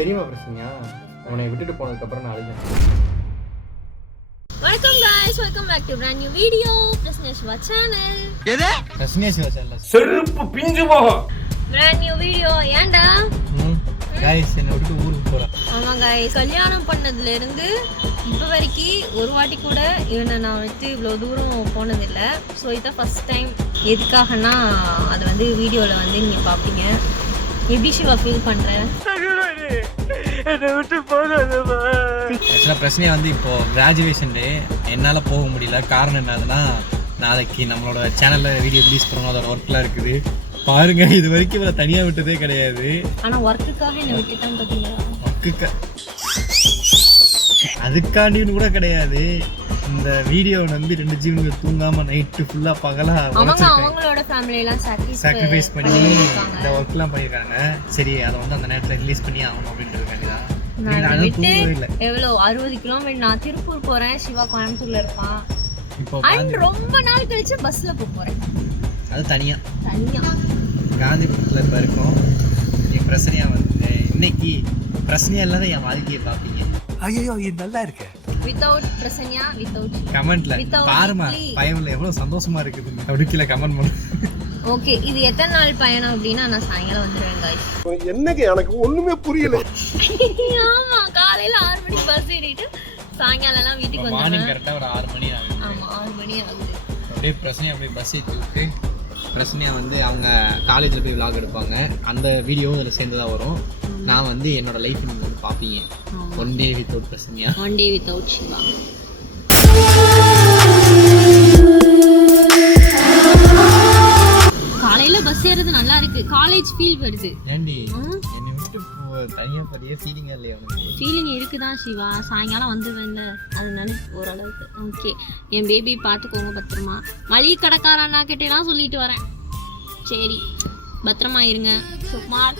பெரியவா பிரச்சனையா உன்னை விட்டுட்டு போனதுக்கப்புறம் நான் அழுகிறேன் வணக்கம் guys welcome back to brand new video பிரஸ்னேஷ்வா channel எது? பிரஸ்னேஷ்வா சேனல் செருப்பு பிஞ்சு போகும் பிராண்ட் நியூ வீடியோ ஏன்டா? गाइस என்ன விட்டு ஊருக்கு போறேன் ஆமா गाइस கல்யாணம் பண்ணதுல இருந்து இப்போ வரைக்கும் ஒரு வாட்டி கூட இவனை நான் வந்து இவ்வளவு தூரம் போனதில்லை. ஸோ இதை ஃபர்ஸ்ட் டைம் எதுக்காகனா அதை வந்து வீடியோல வந்து நீங்க பார்ப்பீங்க எப்படி சிவா ஃபீல் பண்றேன் ஆக்சுவலாக பிரச்சனையாக வந்து இப்போ கிராஜுவேஷன் டே என்னால் போக முடியல. காரணம் என்னதுன்னா நாளைக்கு நம்மளோட சேனலில் வீடியோ ரிலீஸ் பண்ணணும். அதோட ஒர்க்லாம் இருக்குது. பாருங்க இது வரைக்கும் இவரை தனியாக விட்டதே கிடையாது. ஆனால் ஒர்க்குக்காக என்னை விட்டுட்டான் பார்த்தீங்களா ஒர்க்குக்கு அதுக்காண்டின்னு கூட கிடையாது. இந்த வீடியோவை நம்பி ரெண்டு ஜீவனுங்க தூங்காம நைட்டு ஃபுல்லாக பகலாக அவங்க அவங்களோட ஃபேமிலியெல்லாம் சாக்ரிஃபைஸ் சாக்ரிஃபைஸ் பண்ணி இந்த ஒர்க்லாம் பண்ணியிருக்காங்க. சரி அதை வந்து அந்த நேரத்தில் ரிலீஸ் பண்ணி ஆகணும் அப்படின்றதுக்காண்டி தான் எவ்வளோ அறுபது கிலோமீட்டர் நான் திருப்பூர் போகிறேன் சிவா கோயம்புத்தூர்ல இருப்பான். இப்போ அண்ட் ரொம்ப நாள் கழிச்சு பஸ்ல போக போறேன். அது தனியாக தனியா. காந்திபுரத்தில் இப்போ இருக்கோம். என் பிரச்சனையா வந்து இன்னைக்கு பிரச்சனையா இல்லாத என் வாழ்க்கையை பார்ப்பீங்க. ஐயோ இது நல்லா இருக்கு. வித்தவுட் பிரசன்யா வித்தவுட் கமெண்ட்ல. Without பாருமா இட்லி. பயமில்ல எவ்வளோ சந்தோஷமா இருக்குது. அப்படி கீழே கமெண்ட் பண்ணு. ஓகே இது எத்தனை நாள் பயணம் அப்படின்னா நான் சாயங்காலம் வந்துடுவேன் guys. என்னங்க எனக்கு ஒண்ணுமே புரியல. ஆமா காலையில ஆறு மணிக்கு பஸ் ஏறிட்டு சாயங்காலம் எல்லாம் வீட்டுக்கு மார்னிங் வந்துடுவேன். கரெக்டாக ஒரு ஆறு மணி ஆகுது. ஆமா ஆறு மணி ஆகுது. அப்படியே பிரச்சனையா அப்படியே பஸ் ஏற்றி விட்டு பிரச்சனையா வந்து அவங்க காலேஜில் போய் vlog எடுப்பாங்க. அந்த வீடியோவும் அதில் சேர்ந்து தான் வரும். நான் வந்து என்னோட லைஃப் நீங்கள் வந்து பார்ப்பீங்க. ஒன் டே வித்தவுட் பிரச்சனையா ஒன் டே வித்தவுட் சிவா. காலையில பஸ் ஏறது நல்லா இருக்கு. காலேஜ் ஃபீல் வருது. ஏண்டி? என்னை விட்டு போ தனியாக படியே ஃபீலிங்காக இல்லையா ஃபீலிங் இருக்குதான் சிவா? சாயங்காலம் வந்துடுவேன்ல அதனால ஓரளவுக்கு. ஓகே என் பேபி பார்த்துக்கோங்க பத்திரமா. மளிகை கடைக்காரண்ணா கிட்டேலாம் சொல்லிட்டு வரேன். சரி. பத்திரமா இருங்க. சுமார்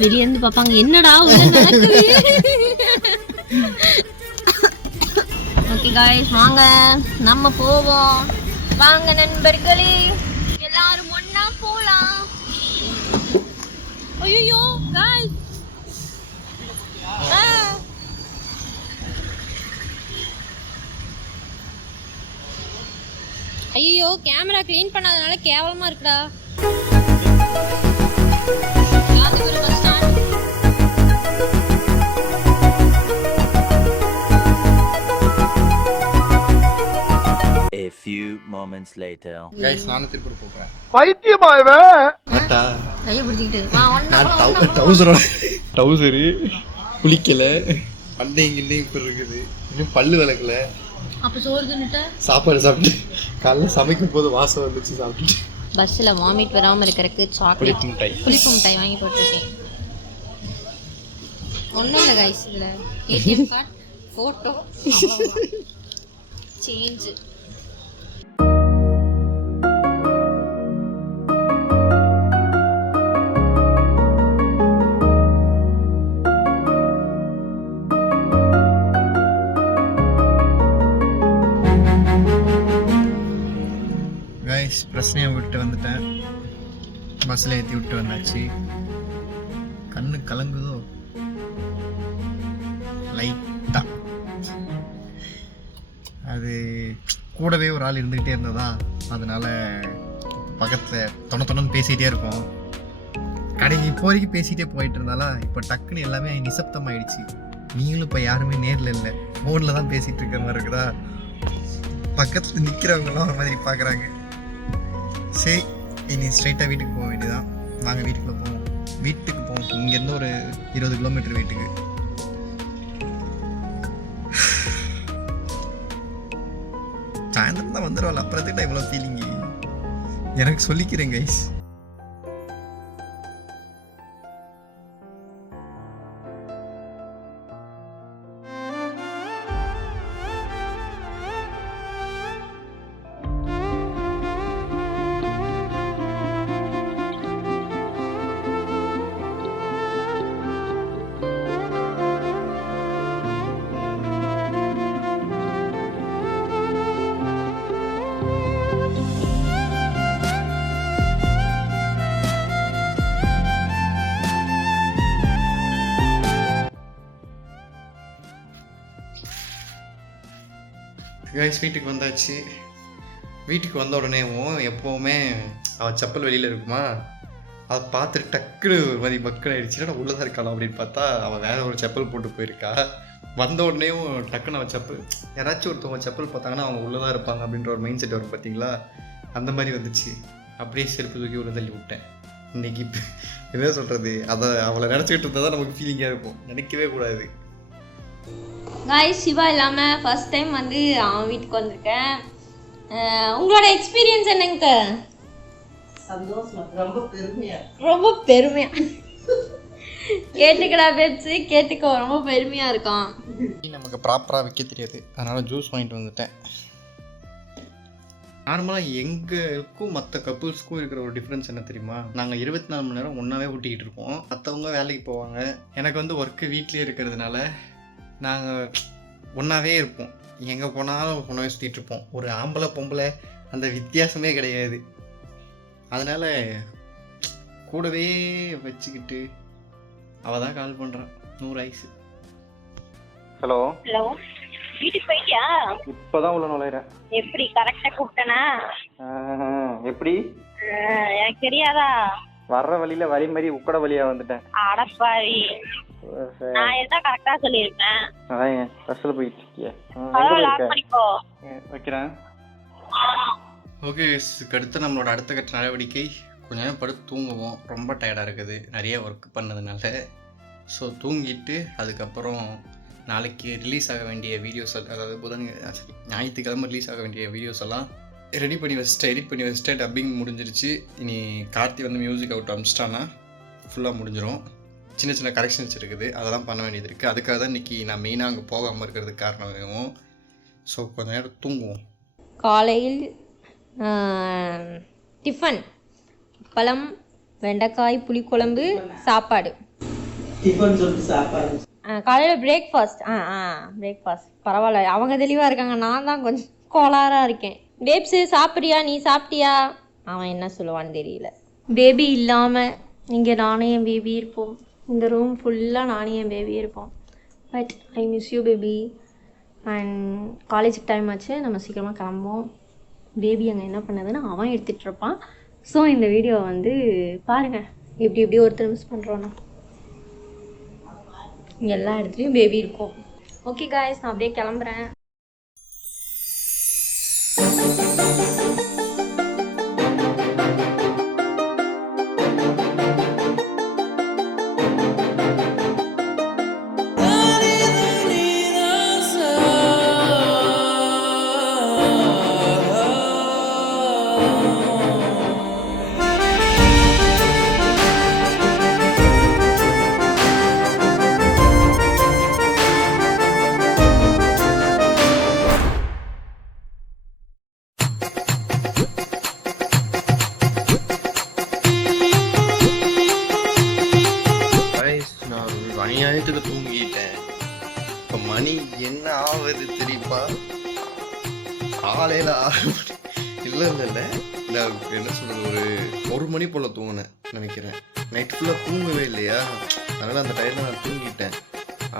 வெளிய இருந்து பார்ப்பாங்க என்னடா ஓகே காய்ஸ் வாங்க நம்ம போவோம் வாங்க நண்பர்களே எல்லாரும் ஒண்ணா போலாம் ஐயோ காய்ஸ் ஐயோ கேமரா க்ளீன் பண்ணாதனால கேவலமா இருக்குடா. A few moments later. Guys நானும் திருப்பூர் பைத்தியமா இவன் கையை வா ஒண்ணா நான் டவுசரு? குளிக்கல. பண்டையும் கிண்டையும் இப்போ இருக்குது. இன்னும் பல்லு விளக்கல. அப்ப சோறு தின்னுட்ட? சாப்பாடு சாப்பிட்டு காலைல சமைக்கும் போது வாசம் வந்துச்சு சாப்பிட்டுட்டு. பஸ்ஸில் வாமிட் வராமல் இருக்கிறதுக்கு சாக்லேட் மிட்டாய். புளிப்பு மிட்டாய் வாங்கி போட்டிருக்கேன். ஒன்றும் இல்லை கைஸ் இதில். ஏடிஎம் கார்டு ஃபோட்டோ சேஞ்சு பிரச்சனையை விட்டு வந்துட்டேன். பஸ்ஸில் ஏற்றி விட்டு வந்தாச்சு. கண்ணு கலங்குதோ? லைட்டாக அது கூடவே ஒரு ஆள் இருந்துக்கிட்டே இருந்ததா? அதனால பக்கத்தில் தொண தொணன்னு பேசிகிட்டே இருப்போம். கடைக்கு இப்போ வரைக்கும் பேசிகிட்டே போயிட்டு இருந்தாலா இப்போ டக்குன்னு எல்லாமே நிசப்தம் ஆயிடுச்சு நீங்களும் இப்போ யாருமே நேரில் இல்லை. ஃபோனில் தான் பேசிகிட்டு இருக்கிற மாதிரி இருக்குதா? பக்கத்தில் நிற்கிறவங்களாம் ஒரு மாதிரி பார்க்குறாங்க சரி இனி ஸ்ட்ரைட்டாக வீட்டுக்கு போக வேண்டியதான் வாங்க வீட்டுக்குள்ளே போவோம். வீட்டுக்கு போவோம். இங்கேருந்து ஒரு இருபது கிலோமீட்டர் வீட்டுக்கு. சாயந்தரம் தான் வந்துடுவாள் அப்புறத்துக்கிட்ட இவ்வளோ ஃபீலிங்கு எனக்கு சொல்லிக்கிறேன் கைஸ் கைஸ் வீட்டுக்கு வந்தாச்சு. வீட்டுக்கு வந்த உடனேவும் எப்போவுமே அவள் செப்பல் வெளியில் இருக்குமா? அதை பார்த்துட்டு டக்குனு ஒரு மாதிரி பக்குன்னு ஆயிடுச்சுன்னா உள்ளே உள்ளதாக இருக்கலாம் அப்படின்னு பார்த்தா அவள் வேற ஒரு செப்பல் போட்டு போயிருக்கா. வந்த உடனேவும் டக்குன்னு அவள் செப்பல் யாராச்சும் ஒருத்தவங்க செப்பல் பார்த்தாங்கன்னா அவங்க உள்ளதாக இருப்பாங்க அப்படின்ற ஒரு மைண்ட் செட் வரும் பார்த்தீங்களா? அந்த மாதிரி வந்துச்சு. அப்படியே செருப்பு தூக்கி உள்ள தள்ளி விட்டேன். இன்னைக்கு என்ன சொல்கிறது அதை அவளை நினச்சிக்கிட்டு இருந்தால் தான் நமக்கு ஃபீலிங்காக இருக்கும். நினைக்கவே கூடாது. காய் சிவா இல்லாமல் ஃபர்ஸ்ட் டைம் வந்து அவன் வீட்டுக்கு வந்திருக்கேன். உங்களோட எக்ஸ்பீரியன்ஸ் என்னங்க? ரொம்ப பெருமையா ரொம்ப பெருமையா. கேட்டுக்கடா பேச்சு கேட்டுக்கோ ரொம்ப பெருமையா இருக்கான் நமக்கு ப்ராப்பராக வைக்க தெரியாது. அதனால் ஜூஸ் வாங்கிட்டு வந்துட்டேன். நார்மலாக எங்களுக்கும் மற்ற கப்புள்ஸ்க்கும் இருக்கிற ஒரு டிஃப்ரென்ஸ் என்ன தெரியுமா? நாங்கள் இருபத்தி நாலு மணி நேரம் ஒன்றாவே ஊட்டிக்கிட்டு இருப்போம் மற்றவங்க வேலைக்கு போவாங்க. எனக்கு வந்து ஒர்க்கு வீட்லேயே இருக்கிறதுனால நாங்கள் ஒன்றாவே இருப்போம். எங்கே போனாலும் ஒன்றாவே சுற்றிட்டு இருப்போம். ஒரு ஆம்பளை பொம்பளை அந்த வித்தியாசமே கிடையாது. அதனால் கூடவே வச்சுக்கிட்டு அவள் தான் கால் பண்ணுறான் நூறு ஐஸு. ஹலோ ஹலோ வீட்டுக்கு போயிட்டியா? இப்போதான் உள்ள நுழையிறேன். எப்படி? கரெக்டா கூப்பிட்டனா? எப்படி? எனக்கு தெரியாதா? வர்ற வழியில வரி மாதிரி உக்கட வழியா வந்துட்டேன். அடப்பாவி நான் அதான் என் பஸ்ஸில் போயிட்டு இருக்கிய. வைக்கிறேன். ஓகே அடுத்து நம்மளோட அடுத்த கட்ட நடவடிக்கை கொஞ்ச நேரம் படுத்து தூங்குவோம். ரொம்ப டயர்டாக இருக்குது. நிறைய ஒர்க் பண்ணதுனால. ஸோ தூங்கிட்டு அதுக்கப்புறம் நாளைக்கு ரிலீஸ் ஆக வேண்டிய வீடியோஸ் அதாவது புதன் ஞாயிற்றுக்கிழமை ரிலீஸ் ஆக வேண்டிய வீடியோஸ் எல்லாம் ரெடி பண்ணி வச்சுட்டு எடிட் பண்ணி வச்சுட்டு டப்பிங் முடிஞ்சிருச்சு. இனி கார்த்தி வந்து மியூசிக் அவுட் அமிச்சிட்டான்னா ஃபுல்லாக முடிஞ்சிடும் சின்ன சின்ன கரெக்ஷன்ஸ் இருக்குது. அதெல்லாம் பண்ண வேண்டியது இருக்குது அதுக்காக தான் இன்றைக்கி நான் மெயினாக அங்கே போகாமல் இருக்கிறதுக்கு காரணம் ஸோ கொஞ்ச நேரம் தூங்குவோம். காலையில் டிஃபன் பழம் வெண்டைக்காய் புளிக்குழம்பு சாப்பாடு. காலையில் பிரேக்ஃபாஸ்ட் ஆ ஆ பிரேக்ஃபாஸ்ட் பரவாயில்ல. அவங்க தெளிவாக இருக்காங்க. நான் தான் கொஞ்சம் கோளாறாக இருக்கேன். டேப்ஸு சாப்பிட்றியா? நீ சாப்பிட்டியா? அவன் என்ன சொல்லுவான்னு தெரியல. பேபி இல்லாமல் இங்கே நானே என் பேபி இருப்போம். இந்த ரூம் ஃபுல்லாக நானே என் பேபி இருப்போம். But I miss you baby and college time ஆச்சு. நம்ம சீக்கிரமாக கிளம்புவோம். பேபி அங்கே என்ன பண்ணதுன்னு அவன் எடுத்துகிட்டு இருப்பான். ஸோ இந்த வீடியோ வந்து பாருங்கள் எப்படி எப்படி ஒருத்தர் மிஸ் பண்ணுறோன்னா எல்லா இடத்துலையும் பேபி இருக்கும். ஓகே காய்ஸ் நான் அப்படியே கிளம்புறேன். தூங்கினேன் நினைக்கிறேன். நைட் ஃபுல்லாக தூங்கவே இல்லையா? அதனால் அந்த டைமில் நான் தூங்கிட்டேன்.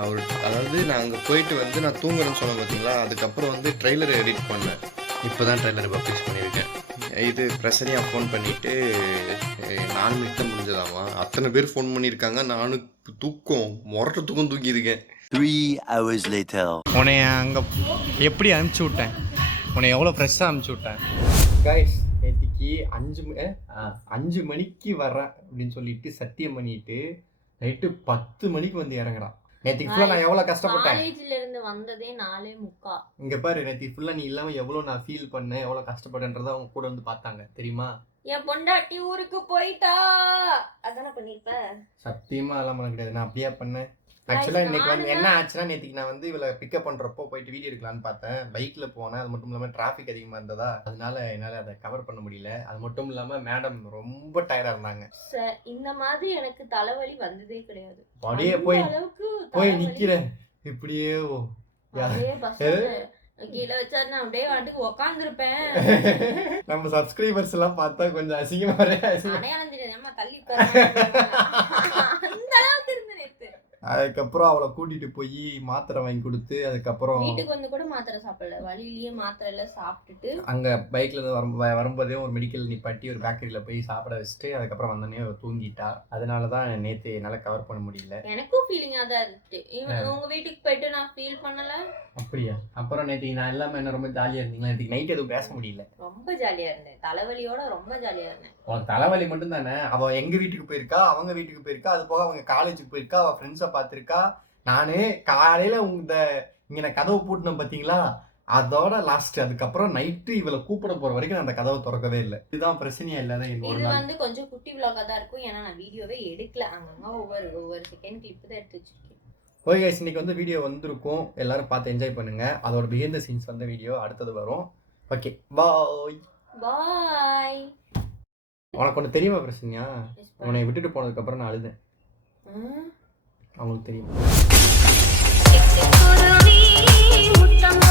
அவர் அதாவது நான் அங்கே போயிட்டு வந்து நான் தூங்குறேன்னு சொன்னேன் பார்த்தீங்களா அதுக்கப்புறம் வந்து ட்ரெய்லர் எடிட் பண்ணேன். இப்போ தான் ட்ரெய்லர் பப்ளிஷ் பண்ணியிருக்கேன். இது பிரசனியாக ஃபோன் பண்ணிவிட்டு நாலு மணிக்கு தான் முடிஞ்சதாமா அத்தனை பேர் ஃபோன் பண்ணியிருக்காங்க. நானும் தூக்கம் முரட்ட தூக்கம் தூக்கியிருக்கேன் Three hours later. உன்னைய அங்கே எப்படி அனுப்பிச்சி விட்டேன்? உன்னை எவ்வளோ ஃப்ரெஷ்ஷாக அனுப்பிச்சி விட்டேன்? கைஸ் நேற்றுக்கு அஞ்சு அஞ்சு மணிக்கு வர்றேன் அப்படின்னு சொல்லிட்டு சத்தியம் பண்ணிட்டு நைட்டு பத்து மணிக்கு வந்து இறங்குறான். நேற்றுக்கு ஃபுல்லாக நான் எவ்வளோ கஷ்டப்பட்டேன்? இருந்து வந்ததே நாலே முக்கா. இங்கே பாரு நேற்று ஃபுல்லாக நீ இல்லாமல் எவ்வளோ நான் ஃபீல் பண்ணேன் எவ்வளோ கஷ்டப்பட்டேன்றதை அவங்க கூட வந்து பார்த்தாங்க. தெரியுமா? என் பொண்டாட்டி ஊருக்கு போயிட்டா. அதானே பண்ணிருப்ப? சத்தியமாக அதெல்லாம் பண்ண கிடையாது நான் அப்படியே பண்ணேன்? ஆக்சுவலாக இன்னைக்கு வந்து என்ன ஆச்சுன்னா நேற்றுக்கு நான் வந்து இவளை பிக்கப் பண்ணுறப்போ போயிட்டு வீடியோ எடுக்கலான்னு பார்த்தேன். பைக்கில் போனேன். அது மட்டும் இல்லாமல் டிராஃபிக் அதிகமாக இருந்ததா? அதனால என்னால் அதை கவர் பண்ண முடியல. அது மட்டும் இல்லாமல் மேடம் ரொம்ப டயர்டாக இருந்தாங்க. இந்த மாதிரி எனக்கு தலைவலி வந்ததே கிடையாது. அப்படியே போய் போய். நிற்கிறேன் இப்படியே கீழே வச்சா நான் அப்படியே வாட்டுக்கு உக்காந்துருப்பேன். நம்ம சப்ஸ்கிரைபர்ஸ் எல்லாம் பார்த்தா கொஞ்சம் அசிங்கம் அடையாளம் தெரியாது. தள்ளி. அந்த அளவுக்கு அதுக்கப்புறம் அவளை கூட்டிட்டு போய் மாத்திரை வாங்கி கொடுத்து அதுக்கப்புறம் வீட்டுக்கு வந்து கூட மாத்திரை சாப்பிடல. வழியிலேயே மாத்திரை எல்லாம் சாப்பிட்டுட்டு அங்கே பைக்கில் இருந்து வரும் வரும்போதே ஒரு மெடிக்கல் நிப்பாட்டி ஒரு பேக்கரியில் போய் சாப்பிட வச்சுட்டு அதுக்கப்புறம் வந்தோடனே அவ தூங்கிட்டா. அதனால தான் நேற்று என்னால் கவர் பண்ண முடியல. எனக்கும் ஃபீலிங்கா தான் இருந்துச்சு உங்க வீட்டுக்கு போயிட்டு நான் ஃபீல் பண்ணல. அப்படியா? அப்புறம் நேற்று நான் எல்லாமே என்ன ரொம்ப ஜாலியாக இருந்தீங்களா? நேற்று நைட் எதுவும் பேச முடியல. ரொம்ப ஜாலியா இருந்தேன். தலைவலியோட ரொம்ப ஜாலியா இருந்தேன். உனக்கு தலைவலி மட்டும் தானே அவள் எங்கள் வீட்டுக்கு போயிருக்கா? அவங்க வீட்டுக்கு போயிருக்கா? அது போக அவங்க காலேஜுக்கு போயிருக்கா? அவள் ஃப்ரெண்ட்ஸை பார்த்துருக்கா? நானு காலையில் இந்த இங்கே நான் கதவை பூட்டினேன் பார்த்தீங்களா அதோட லாஸ்ட் அதுக்கப்புறம் நைட்டு இவளை கூப்பிட போகிற வரைக்கும் நான் அந்த கதவை திறக்கவே இல்லை. இதுதான் பிரச்சனையா இல்லாத இது வந்து கொஞ்சம் குட்டி vlog-ஆ தான் இருக்கும். ஏன்னா நான் வீடியோவே எடுக்கல. அங்கங்க ஒவ்வொரு ஒவ்வொரு செகண்ட் கிளிப் தான் எடுத்து வச்சிருக்கேன். ஓகே இன்னைக்கு வந்து வீடியோ வந்திருக்கும். எல்லாரும் பார்த்து என்ஜாய் பண்ணுங்க. அதோட பிஹைண்ட் சீன்ஸ் வந்த வீடியோ அடுத்தது வரும். ஓகே பாய் பாய் உனக்கு ஒன்று தெரியுமா பிரச்சனையா? உன்னை விட்டுட்டு போனதுக்கப்புறம் நான் அழுதேன். அவங்களுக்கு தெரியும். முட்டை